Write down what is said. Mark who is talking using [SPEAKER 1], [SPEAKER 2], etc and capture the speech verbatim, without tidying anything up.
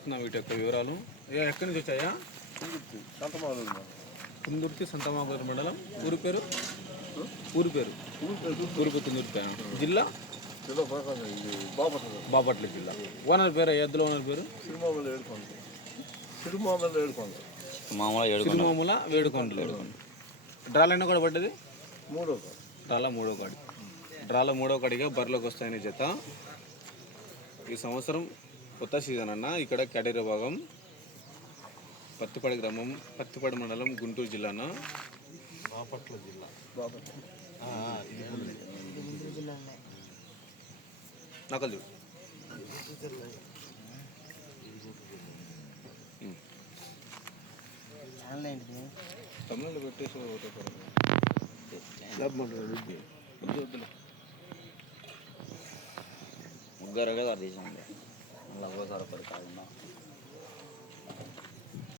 [SPEAKER 1] వీటి యొక్క వివరాలు ఎక్కడి నుంచి వచ్చాయా? కుందుర్తి సంతమాగులూరు మండలం. ఊరి పేరు ఊరి పేరు ఊరి కుందుర్తి. జిల్లా బాపట్ల జిల్లా. ఓనర్ పేరు ఎద్దుల ఓనర్ పేరు సిరిమాముల వేడుకొండలు. డ్రాలైనా కూడా పడ్డది
[SPEAKER 2] మూడో
[SPEAKER 1] డ్రాల మూడో కాడి డ్రాల మూడో కాడిగా బరిలోకి వస్తాయని జత. ఈ సంవత్సరం కొత్త సీజన్ అన్న. ఇక్కడ కేటగిరీ భాగం పత్తిపాడు గ్రామం, పత్తిపాడు మండలం, గుంటూరు జిల్లాన.
[SPEAKER 2] బాపట్ల జిల్లా బాపట్ల
[SPEAKER 1] నకలు తమిళలో పెట్టేసి
[SPEAKER 3] ముగ్గురు కదా తీసాం ఒకసారి పడి కాకుండా